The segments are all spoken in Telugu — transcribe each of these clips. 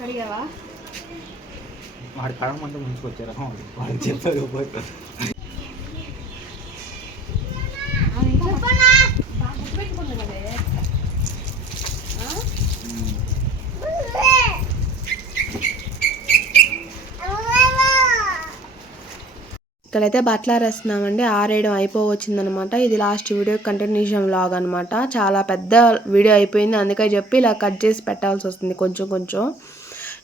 కడిగావా? వాడు కడగమంటే ముంచుకొచ్చారా వాడు చెప్పారు. ఇక్కడైతే బట్టలు ఆరేస్తున్నామండి. ఆరేయడం అయిపోవచ్చిందనమాట. ఇది లాస్ట్ వీడియో కంటిన్యూషన్ వ్లాగ్ అనమాట. చాలా పెద్ద వీడియో అయిపోయింది, అందుకని చెప్పి ఇలా కట్ చేసి పెట్టాల్సి వస్తుంది కొంచెం కొంచెం.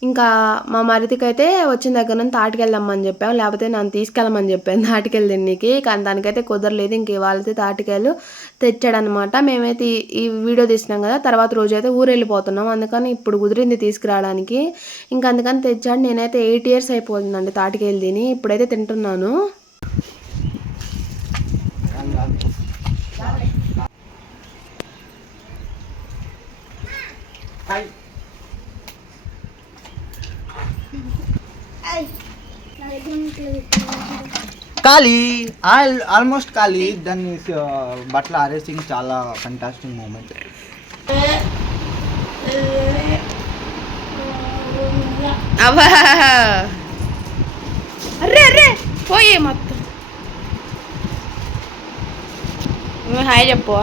ఇంకా మా మరిదికి అయితే వచ్చిన దగ్గర నుంచి తాటికెళ్దామని చెప్పాము, లేకపోతే నన్ను తీసుకెళ్ళమని చెప్పాను తాటికెళ్ళి తిన్నికి. కానీ దానికైతే కుదరలేదు. ఇంక ఇవాళైతే తాటికాయలు తెచ్చాడనమాట. మేమైతే ఈ వీడియో తీసినాం కదా, తర్వాత రోజు అయితే ఊరు వెళ్ళిపోతున్నాం, అందుకని ఇప్పుడు కుదిరింది తీసుకురావడానికి. ఇంకా అందుకని తెచ్చాడు. నేనైతే 8 years అయిపోతుందండి తాటికాయలు తిని. ఇప్పుడైతే తింటున్నాను. ఖాళీ ఆల్మోస్ట్ ఖాళీ. దాన్ని బట్టలు ఆరేసింగ్ చాలా ఫంటాస్టిక్ మూమెంట్. అర్రే అర్రే పోయే మొత్తం. హాయ్ చెప్పు.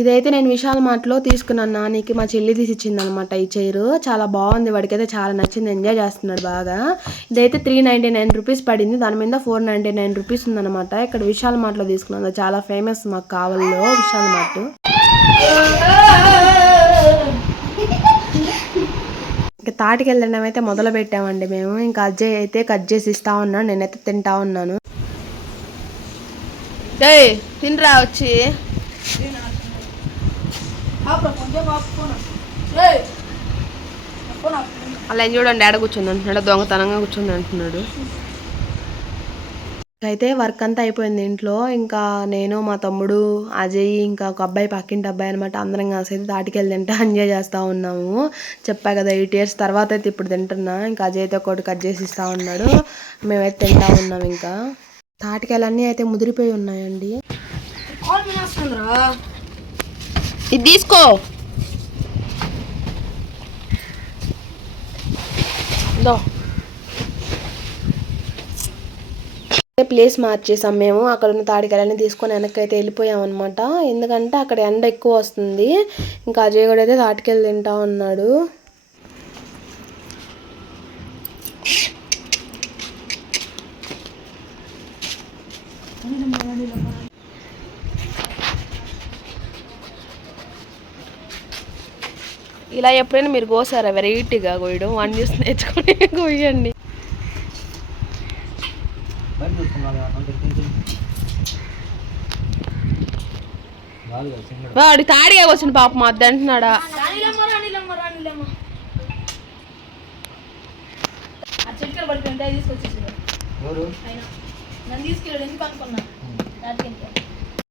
ఇదైతే నేను విశాల్ మార్ట్లో తీసుకున్నాను. నానికి మా చెల్లి తీసిచ్చింది అనమాట. ఈ చైరు చాలా బాగుంది, వాడికైతే చాలా నచ్చింది, ఎంజాయ్ చేస్తున్నాడు బాగా. ఇదైతే 399 రూపీస్ పడింది. దాని మీద 499 రూపీస్ ఉందనమాట. ఇక్కడ విశాల్ మార్ట్లో తీసుకున్నాను, చాలా ఫేమస్ మాకు కావల్లో విశాల్ మార్ట్. ఇంకా తాటికెళ్ళడం అయితే మొదలు పెట్టామండి మేము. ఇంకా అజయ్ అయితే కట్ చేసి ఇస్తా ఉన్నాను, నేనైతే తింటా ఉన్నాను. తినరా వచ్చి. అలా చూడండి, ఆడ కూర్చుంది అంటున్నాడు, దొంగతనంగా కూర్చుంది అంటున్నాడు. అయితే వర్క్ అంతా అయిపోయింది ఇంట్లో. ఇంకా నేను, మా తమ్ముడు, అజయ్, ఇంకా ఒక అబ్బాయి, పక్కింటి అబ్బాయి అనమాట, అందరం కలిసి అయితే తాటికెళ్ళి తింటా ఎంజాయ్ చేస్తూ ఉన్నాము. చెప్పా కదా 8 years తర్వాత అయితే ఇప్పుడు తింటున్నా. ఇంకా అజయ్ అయితే ఒకటి కట్ చేసి ఇస్తూ ఉన్నాడు, మేమైతే తింటా ఉన్నాం. ఇంకా తాటికాయలన్నీ అయితే ముదిరిపోయి ఉన్నాయండి. ఇది తీసుకో. ప్లేస్ మార్చేసాం మేము. అక్కడ ఉన్న తాటికాయలన్నీ తీసుకొని వెనక్కి అయితే వెళ్ళిపోయాం అనమాట. ఎందుకంటే అక్కడ ఎండ ఎక్కువ వస్తుంది. ఇంకా అజయ్ కూడా అయితే తాటికాయలు తింటా ఉన్నాడు. ఇలా ఎప్పుడైనా మీరు కోసారా వెరైటీగా కోయడం? వన్ చూసి నేర్చుకుని కోయండి. వాడు తాడిగా వచ్చిన పాపం అది అంటున్నాడా.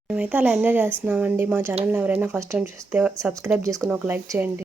మేమైతే అలా ఎంజాయ్ చేస్తున్నామండి. మా ఛానల్ ఎవరైనా ఫస్ట్ టైం చూస్తే సబ్స్క్రైబ్ చేసుకుని ఒక లైక్ చేయండి.